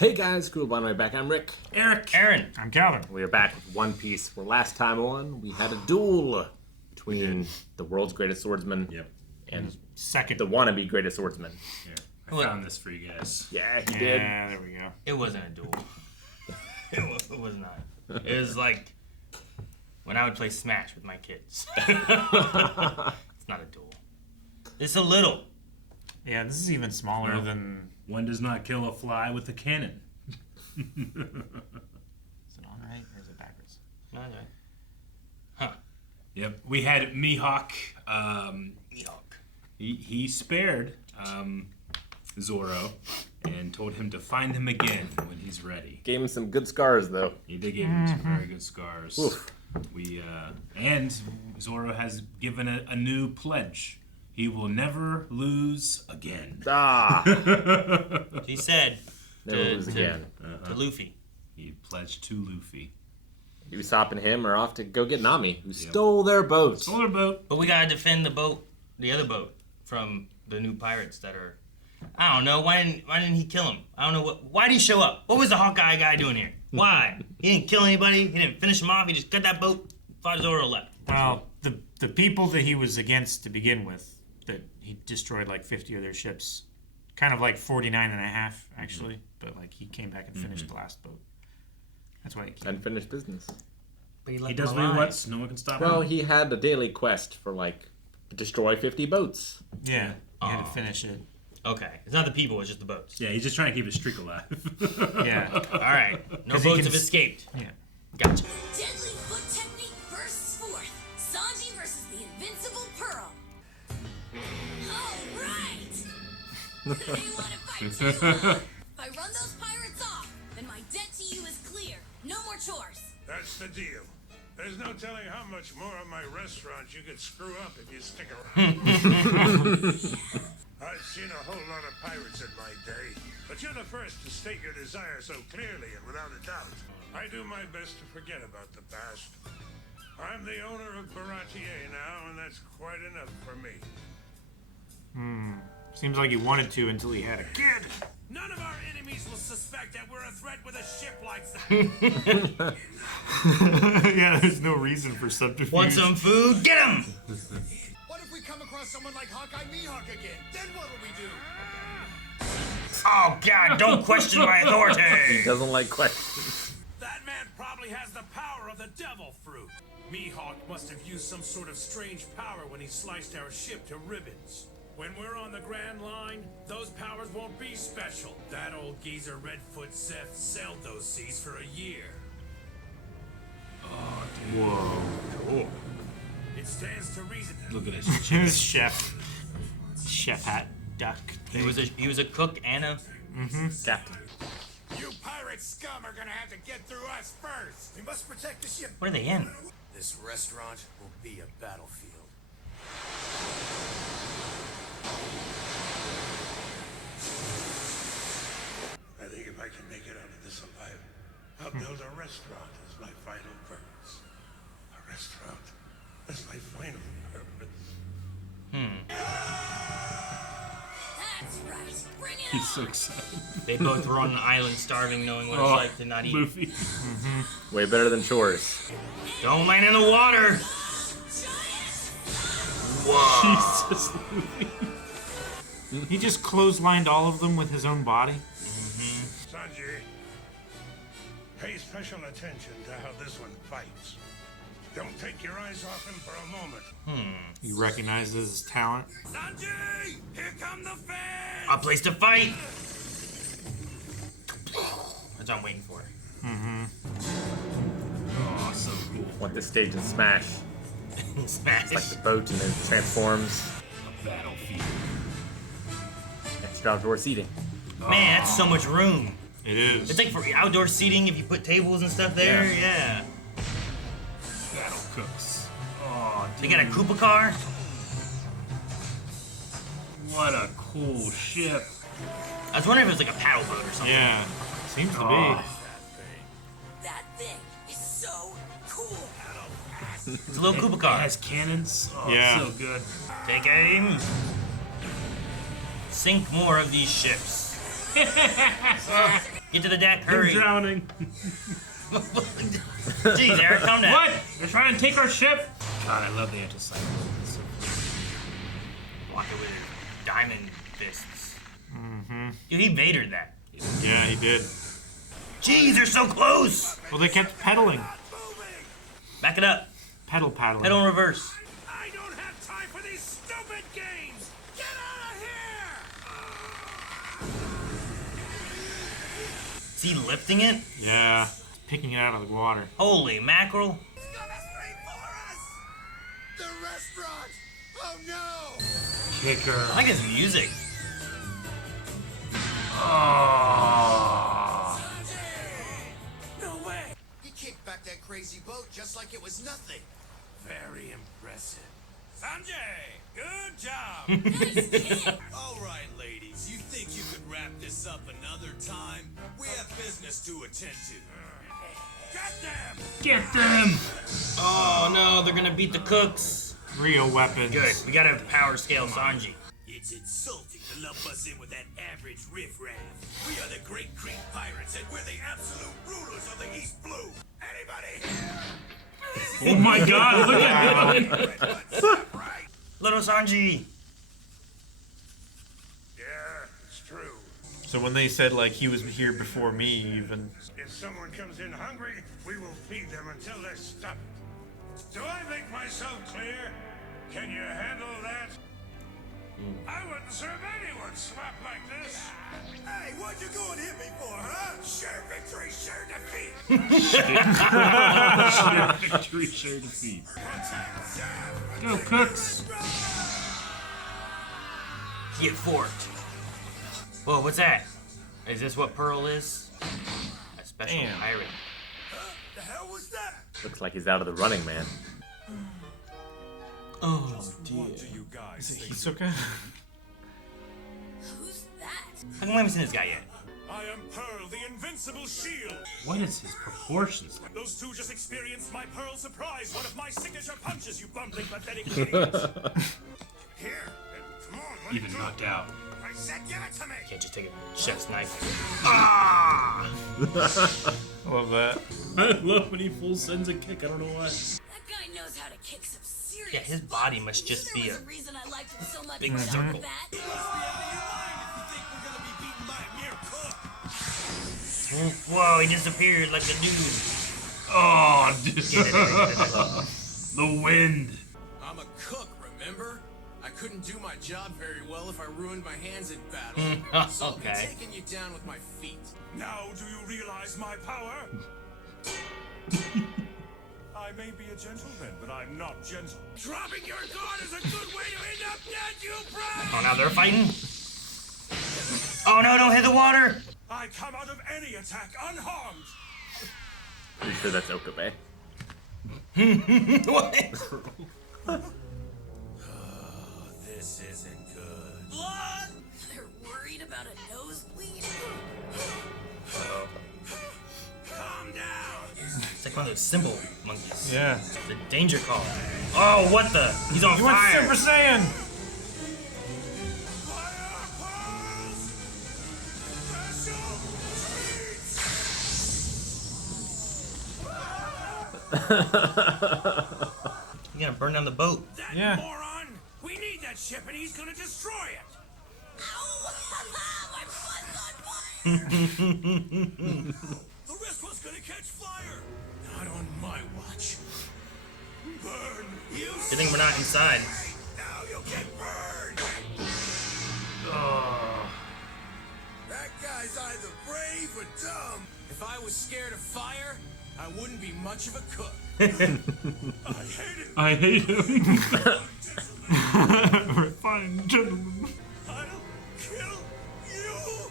Hey guys, cool by my back. I'm Rick. Eric. Aaron. I'm Calvin. We are back with One Piece. Where last time on, we had a duel between the world's greatest swordsman and Second. the wannabe greatest swordsman. Yeah, I found this for you guys. Yeah, he did. Yeah, there we go. It wasn't a duel. It was not. It was like when I would play Smash with my kids. It's not a duel. It's a little. Yeah, this is even smaller than... One does not kill a fly with a cannon. Is it on right or is it backwards? No, no. Huh. Yep, we had Mihawk. Mihawk. He spared Zoro and told him to find him again when he's ready. Gave him some good scars, though. He did give him some very good scars. Oof. And Zoro has given a new pledge. He will never lose again. Ah! He said Never lose again. to Luffy. He pledged to Luffy. Usopp and him are off to go get Nami, who stole their boat. Solar boat. But we gotta defend the boat, the other boat, from the new pirates that are. I don't know. Why didn't he kill him? I don't know what. Why did he show up? What was the Hawkeye guy doing here? Why? He didn't kill anybody. He didn't finish him off. He just got that boat. Fought Zoro left. Well, the people that he was against to begin with, that he destroyed like 50 of their ships, kind of like 49 and a half, actually. But like he came back and finished the last boat. That's why he came. Unfinished business. But He does what he wants. No one can stop Well, him. he had a daily quest for, like, destroy 50 boats. Yeah, he had to finish it. Okay, it's not the people. It's just the boats. Yeah, he's just trying to keep his streak alive. Yeah. All right. No 'Cause he boats can have escaped. Yeah. Gotcha. Deadly foot technique bursts forth. Sanji versus the invincible Pearl. All right. You want to fight too? Huh? If I run those pirates off, then my debt to you is clear. No more chores. That's the deal. There's no telling how much more of my restaurant you could screw up if you stick around. I've seen a whole lot of pirates in my day, but you're the first to state your desire so clearly and without a doubt. I do my best to forget about the past. I'm the owner of Marietta now, and that's quite enough for me. Seems like he wanted to until he had a kid. None of our enemies will suspect that we're a threat with a ship like that. Yeah, there's no reason for subterfuge. Want some food? Get him! What if we come across someone like Hawkeye Mihawk again? Then what'll we do? Oh God! Don't question my authority. Doesn't like questions. That man probably has the power of the devil fruit. Mihawk must have used some sort of strange power when he sliced our ship to ribbons. When we're on the Grand Line, those powers won't be special. That old geezer Redfoot Seth sailed those seas for a year. Oh, dude. Whoa. Cool. It stands to reason. Look at this. His chef hat duck. He was a cook and a. Captain. You pirate scum are gonna have to get through us first. We must protect the ship. What are they in? This restaurant will be a battlefield. I think if I can make it out of this alive, I'll build a restaurant as my final purpose. A restaurant as my final purpose. That's right. Bring it He's on. so excited. They both were on an island, starving, knowing what it's like to not eat. Luffy. Way better than chores. Don't land in the water. Whoa! Jesus, Luffy. He just clotheslined all of them with his own body. Sanji, pay special attention to how this one fights. Don't take your eyes off him for a moment. He recognizes his talent. Sanji! Here come the fans! A place to fight. That's what I'm waiting for. Oh, so cool. Want this stage in Smash. Smash. Like the boat and then transforms. A battlefield. Extra outdoor seating. Man, that's so much room. It is. It's like for outdoor seating if you put tables and stuff there. Yeah. Battle cooks. Oh, They dude. got a Koopa car. What a cool ship. I was wondering if it was like a paddle boat or something. Yeah. Seems to Oh. be. That thing is so cool. It's a little Koopa It car. has cannons. Oh, Yeah. so good. Take aim. Sink more of these ships. Get to the deck, I'm hurry. drowning. Jeez, Eric, calm down. What? They're trying to take our ship. God, I love the anti-cycle. Block it with his diamond fists. Dude, he Vadered that. Yeah, he did. Jeez, they're so close. Well, they kept pedaling. Back it up. Paddling. Pedal in reverse. I don't have time for these stupid games! Get out of here! Is he lifting it? Yeah. Picking it out of the water. Holy mackerel. The restaurant! Oh no! Kicker. I like his music. Oh. No way! He kicked back that crazy boat just like it was nothing. Very impressive. Sanji! Good job! All right, ladies, you think you could wrap this up another time? We have business to attend to. Get them! Get them. Oh no, they're gonna beat the cooks. Real weapons. Good, we gotta power scale Sanji. It's insulting to lump us in with that average riffraff. We are the Great Creek Pirates, and we're the absolute rulers of the East Blue. Anybody here? Oh my God! Look at him. Little Sanji. Yeah, it's true. So when they said, like, he was here before me, even. If someone comes in hungry, we will feed them until they're stuffed. Do I make myself clear? Can you handle that? I wouldn't serve anyone slapped like this. Hey, what you going to hit me for, huh? Share victory, share defeat. Victory, share defeat. Go, Cooks. Get forked. Whoa, what's that? Is this what Pearl is? A special Damn. pirate. The hell was that? Looks like he's out of the running, man. Oh, What do you guys is it think? Hisoka? Who's that? How come I haven't seen this guy yet? I am Pearl, the invincible shield. What is his proportions like? Those two just experienced my Pearl surprise, one of my signature punches, you bumbling pathetic idiots. Here, come on, let Even it go. knocked out. I said give it to me. Can't just take a chef's knife. I love that. I love when he full sends a kick. I don't know why. That guy knows how to kick some serious Yeah, his body must just There be was a a reason I liked him so much big without circle. that. You must be out of your mind if you think we're going to be beaten by a mere cook. Whoa, he disappeared like a dude. Oh, dude. The wind. I'm a cook, remember? I couldn't do my job very well if I ruined my hands in battle. So I'll be Okay. taking you down with my feet. Now do you realize my power? I may be a gentleman, but I'm not gentle. Dropping your guard is a good way to end up dead, you brat! Oh, now they're fighting? Oh no, don't hit the water! I come out of any attack unharmed. Pretty sure that's Okabe. What? This isn't good. Blood! They're worried about a nosebleed? Calm down. It's like one of those symbol monkeys. Yeah. The danger call. Oh, what the? He's on He went fire. Super Saiyan! He's gonna burn down the boat. That Yeah. moron! We need that ship and he's gonna destroy it! Ow! My butt's on fire! The rest was going to catch fire. Not on my watch. Burn! You Good thing we're not inside. now you'll get burned. That guy's either brave or dumb. If I was scared of fire, I wouldn't be much of a cook. I hate him. Refined gentleman. I'll kill you!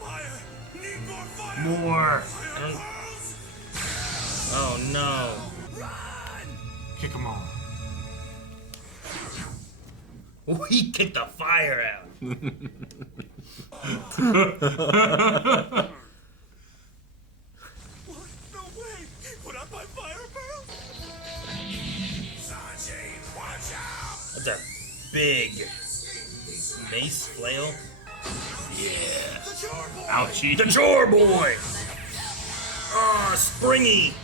Fire! Need more fire! More. Fire pearls! Oh no. Kick him all. Oh, he kicked the fire out. What? No way! Put out my fire pearls! Sanji, watch out. That's a big mace flail. The chore boy. Ouchie. The chore boy. Ah, springy.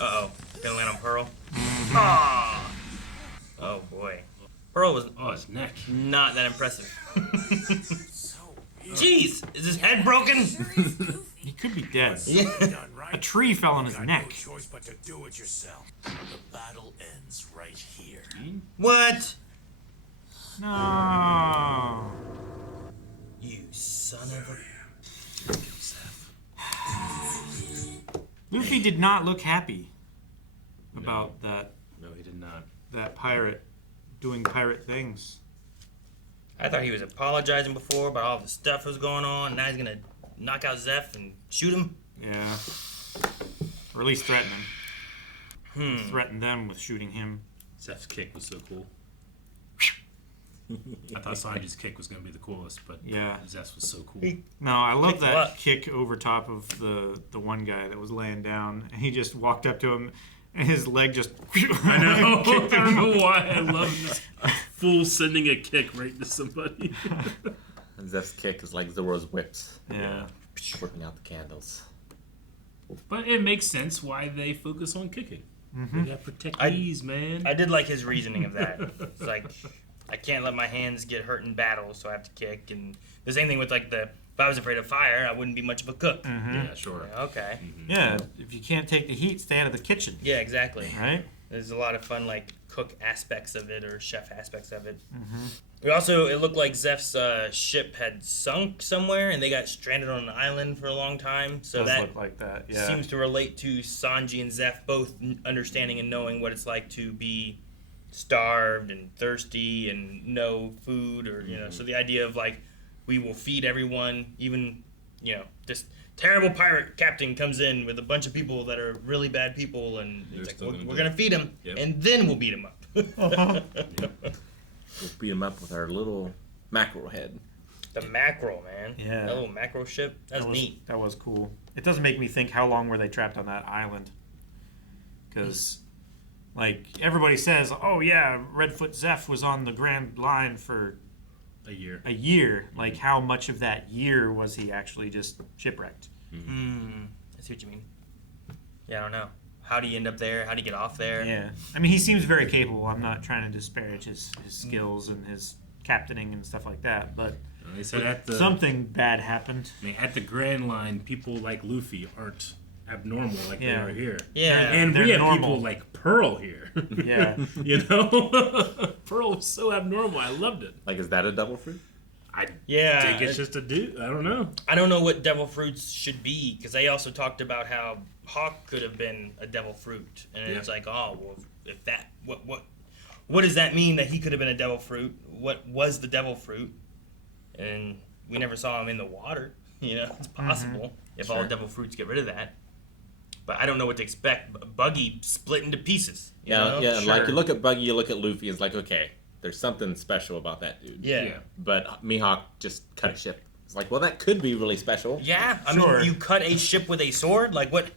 Uh-oh. Gonna land on Pearl. Ah. Oh, boy. Pearl was Oh, his neck. not that impressive. Jeez, is his head broken? He could be dead. Yeah. Done right. A tree fell on his Got neck. no choice but to do it yourself. The battle ends right here. What? No. You son of a... Luffy did not look happy about that No, he did not. pirate doing pirate things. I thought he was apologizing before about all the stuff that was going on, and now he's gonna knock out Zeph and shoot him? Yeah. Or at least threaten him. Threaten them with shooting him. Zeph's kick was so cool. I thought Sanji's kick was going to be the coolest, but Yeah. Zeph's was so cool. No, I love Kicked that what? kick over top of the one guy that was laying down. And he just walked up to him, and his leg just. I know. I don't know why I love this fool sending a kick right to somebody. And Zeph's kick is like Zoro's whips, Yeah. whipping out the candles. But it makes sense why they focus on kicking. They got to protect these, man. I did like his reasoning of that. It's like, I can't let my hands get hurt in battle, so I have to kick. And the same thing with like if I was afraid of fire, I wouldn't be much of a cook. Yeah, sure. Okay. Yeah. If you can't take the heat, stay out of the kitchen. Yeah, exactly. Right? There's a lot of fun like cook aspects of it or chef aspects of it. We also, it looked like Zeph's ship had sunk somewhere and they got stranded on an island for a long time. So Does that look like that. Yeah. seems to relate to Sanji and Zeph both understanding and knowing what it's like to be starved and thirsty and no food, or so the idea of like, we will feed everyone, even this terrible pirate captain comes in with a bunch of people that are really bad people, and it's like, we're gonna feed them, and then we'll beat them up. We'll beat him up with our little mackerel head. The mackerel, man. Yeah. That little mackerel ship. That's neat. That was cool. It does make me think, how long were they trapped on that island? Because, like, everybody says, oh yeah, Redfoot Zeph was on the Grand Line for A year. a year. Like, how much of that year was he actually just shipwrecked? I see what you mean. Yeah, I don't know. How do you end up there? How do you get off there? Yeah. I mean, he seems very capable. I'm not trying to disparage his skills and his captaining and stuff like that, but They said at the something bad happened. I mean, at the Grand Line, people like Luffy aren't abnormal like Yeah. they are here. Yeah. And They're we have normal. people like Pearl here. Yeah. Pearl was so abnormal. I loved it. Like, is that a devil fruit? I Yeah, think it's just a dude. I don't know. I don't know what devil fruits should be, because they also talked about how Hawk could have been a devil fruit, and it's like, oh well, if that, what does that mean that he could have been a devil fruit? What was the devil fruit? And we never saw him in the water. It's possible if all devil fruits get rid of that. But I don't know what to expect. Buggy split into pieces. you know? Yeah. Sure. Like, you look at Buggy, you look at Luffy, and it's like, okay, there's something special about that dude. Yeah. But Mihawk just cut a ship. It's like, well, that could be really special. Yeah, I Sure. mean, you cut a ship with a sword? Like, what?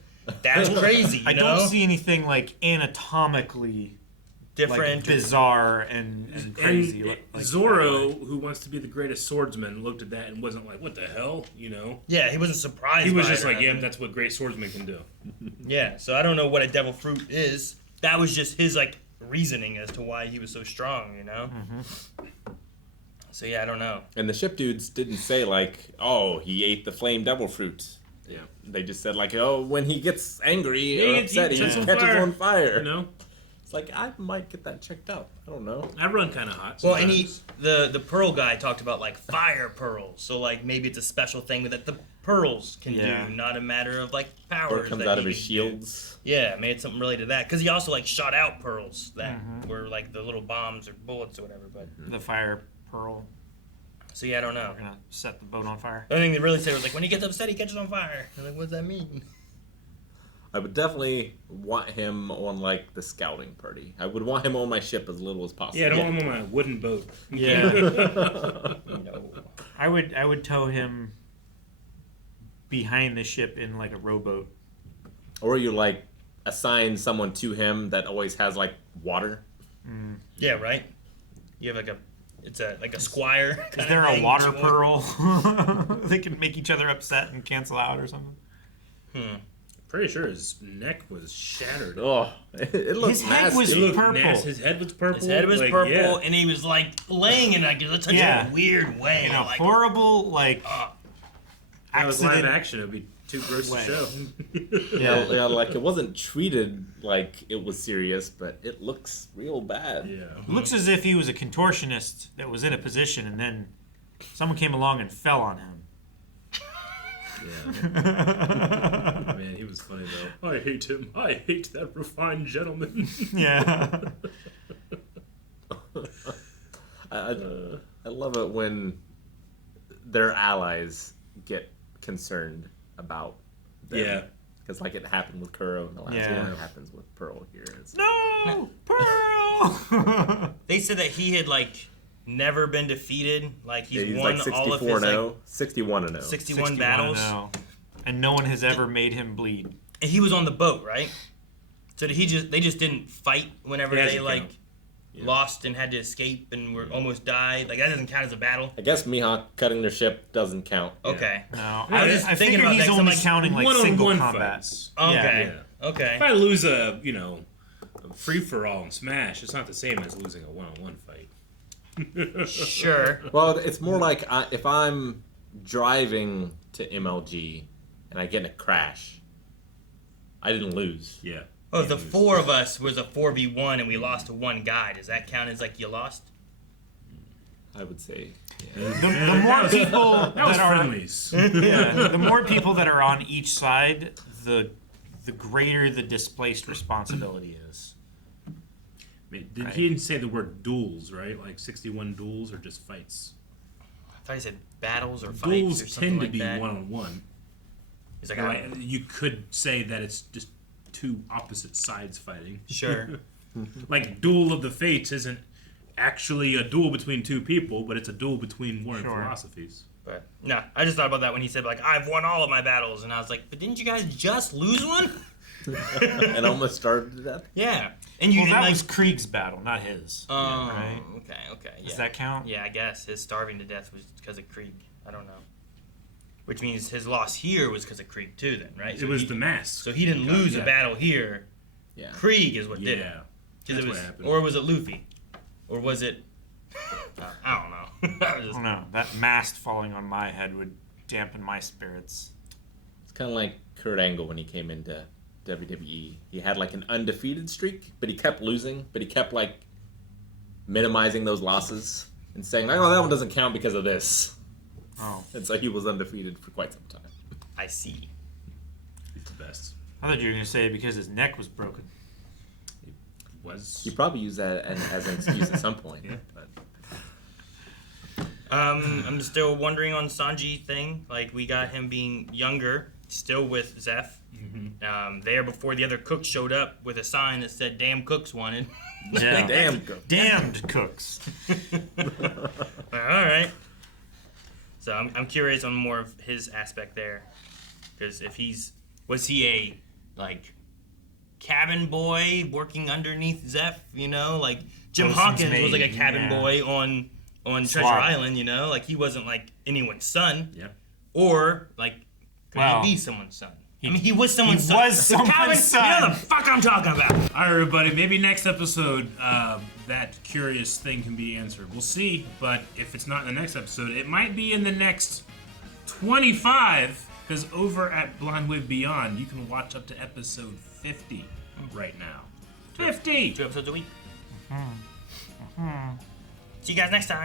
That's crazy, I don't see anything like anatomically different. like bizarre and crazy. And like Zoro, who wants to be the greatest swordsman, looked at that and wasn't like, "What the hell?" Yeah, he wasn't surprised. He was by just it or like, "Yeah, nothing. that's what great swordsmen can do." Yeah, so I don't know what a devil fruit is. That was just his like reasoning as to why he was so strong, So yeah, I don't know. And the ship dudes didn't say, like, oh, he ate the flame devil fruit. Yeah. They just said, like, oh, when he gets angry or He upset, he catches catches on on fire. It's It's like, I might get that checked out. I don't know. I run kind of hot. Well, and sometimes. the pearl guy talked about like fire pearls. So like maybe it's a special thing that the pearls can Yeah. do, not a matter of like powers. Or it comes that out he of his can do. shields. Yeah, maybe it's something related to that. Because he also like shot out pearls that were like the little bombs or bullets or whatever. But The fire pearl. so yeah, I don't know. We're gonna set the boat on fire. The only thing they really said was like when he gets upset, he catches on fire. I'm like, what does that mean? I would definitely want him on, like, the scouting party. I would want him on my ship as little as possible. Yeah, I don't want him on my wooden boat. Yeah. No. I would tow him behind the ship in like a rowboat. Or you like assign someone to him that always has like water. Yeah, right. You have like a squire. Is there a water pearl? They can make each other upset and cancel out or something. Pretty sure his neck was shattered. Oh, it looks His head was It looked purple. nasty. His head was purple. His head was like, purple, yeah. and he was like laying in like such a weird way. In a like, horrible, like, That was live accident. action. It would be too gross way. to show. yeah, like it wasn't treated like it was serious, but it looks real bad. Yeah. Looks as if he was a contortionist that was in a position and then someone came along and fell on him. Yeah. Man, he was funny though. I hate him. I hate that refined gentleman. Yeah. I love it when their allies get concerned about them. Yeah. Because like it happened with Kuro in the last Yeah. one, it happens with Pearl here. It's, No! Pearl! They said that he had like never been defeated. Like yeah, he's he's won like all of 64 his like 0, 61 0. 61 battles. And no one has ever made him bleed. And he was on the boat, right? So did they just didn't fight whenever It they hasn't like counted. Yeah. lost and had to escape and were almost died. Like that doesn't count as a battle. I guess Mihawk cutting their ship doesn't count. Okay. No, I was just I thinking figure about he's that 'cause I'm only like, counting like single one-on-one combat. fights. Okay. Yeah. Okay. If I lose a free for all in Smash, it's not the same as losing a one-on-one fight. Sure. Well, it's more like if I'm driving to MLG and I get in a crash, I didn't lose. Yeah. Oh, if the four of us was a 4v1 and we lost to one guy, does that count as like you lost? I would say. The more people That was that are friendlies. the more people that are on each side, the greater the displaced responsibility is. He didn't say the word duels, right? Like 61 duels or just fights? I thought he said battles or fights Duels or something tend to like be that. one-on-one. He's like, Like, you could say that it's just two opposite sides fighting. sure. Like Duel of the Fates isn't actually a duel between two people, but it's a duel between warring philosophies. But no, I just thought about that when he said like I've won all of my battles, and I was like, but didn't you guys just lose one? And almost starved to death. Yeah, and you Well, didn't that like. was Krieg's battle, not his. Oh, right? okay, yeah. Does that count? Yeah, I guess his starving to death was because of Krieg. I don't know. Which means his loss here was because of Krieg too, then, right? It was the mask. So he didn't lose Yeah. a battle here. Yeah. Krieg is what did it. Yeah. 'Cause That's it was, what happened. or was it Luffy? Or was it? I don't know. I was I just- don't know. That mast falling on my head would dampen my spirits. It's kind of like Kurt Angle when he came into WWE. He had like an undefeated streak, but he kept losing. But he kept like minimizing those losses and saying, "Oh, that one doesn't count because of this." Oh, And so he was undefeated for quite some time. I see. He's the best. I thought you were gonna say because his neck was broken. Was You probably use that as an excuse at some point. Yeah. But I'm still wondering on Sanji thing. Like we got him being younger, still with Zeph. There before the other cooks showed up with a sign that said "Damn cooks wanted." Yeah. damn good. Damned cooks. All right. So I'm curious on more of his aspect there, because if was he a like cabin boy working underneath Zeph? You know, like Jim Bosun's Hawkins was like a mate, cabin yeah. boy on Treasure Slot. Island. You know, like he wasn't like anyone's son. Yeah. Or like could Well, he be someone's son? I mean, he was someone's son. was someone's Calvin, son. You know the fuck I'm talking about. All right, everybody. Maybe next episode, that curious thing can be answered. We'll see. But if it's not in the next episode, it might be in the next 25. Because over at Blonde Wave Beyond, you can watch up to episode 50 right now. 50. 2 episodes a week. See you guys next time.